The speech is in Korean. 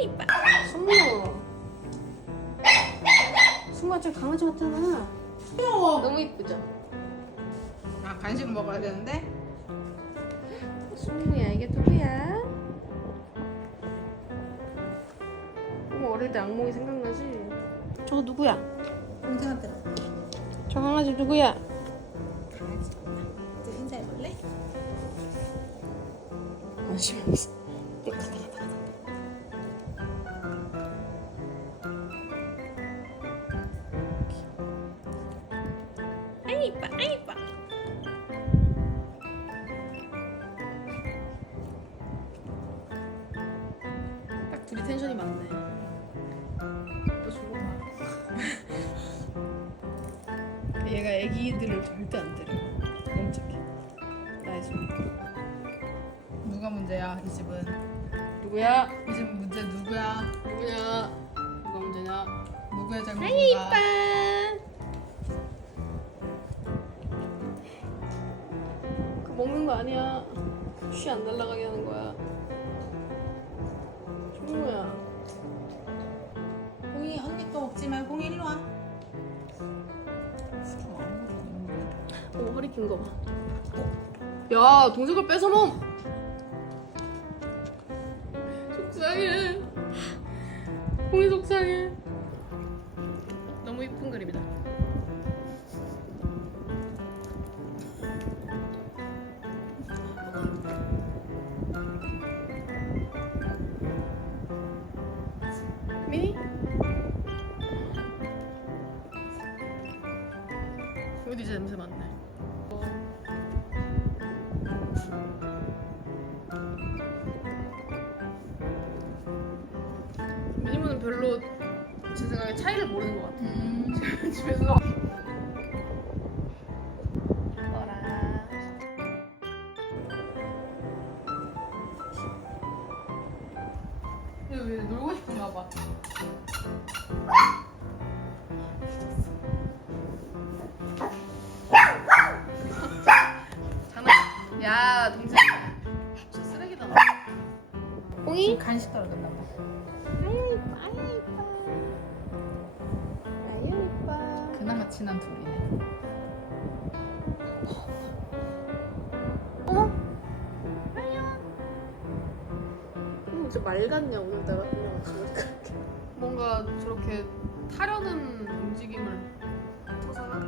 이뻐. 승우. 승우가 저 강아지 같잖아. 귀여워. 너무 이쁘죠? 아 간식 먹어야 되는데? 승우야 이게 누구야? 어머 어릴 때 악몽이 생각나지? 저거 누구야? 동생한테 저 강아지 누구야? 강아지. 이제 인사해볼래? 관심 없어. 둘이 텐션이 맞네. 또 주고 봐. 얘가 애기들을 절대 안 때려. 착해. 나의 손. 누가 문제야 이 집은? 누구야? 이 집 문제 누구야? 누구냐? 누가 문제냐? 누구의 아이 잘못인가? 이뻐. 그 먹는 거 아니야. 쉬 안 날라가게 하는 거야. 어 허리 긴 거 봐. 야 동생 걸 뺏어 먹. 속상해. 홍이 속상해. 너무 이쁜 그림이다. 여기 이제 냄새 맡네. 별로 제 생각에 차이를 모르는 것 같아. 음. 집에서. 뭐라. 얘왜 놀고 싶은가 봐. 장난. 야 동생. 진짜 쓰레기다. 홍이? 간식 떨어졌나 봐. 그나마 친한 둘이네. 아유. 음, 진짜 말 같냐 오늘따라 그냥 보니까 뭔가 저렇게 타려는 움직임을 터사가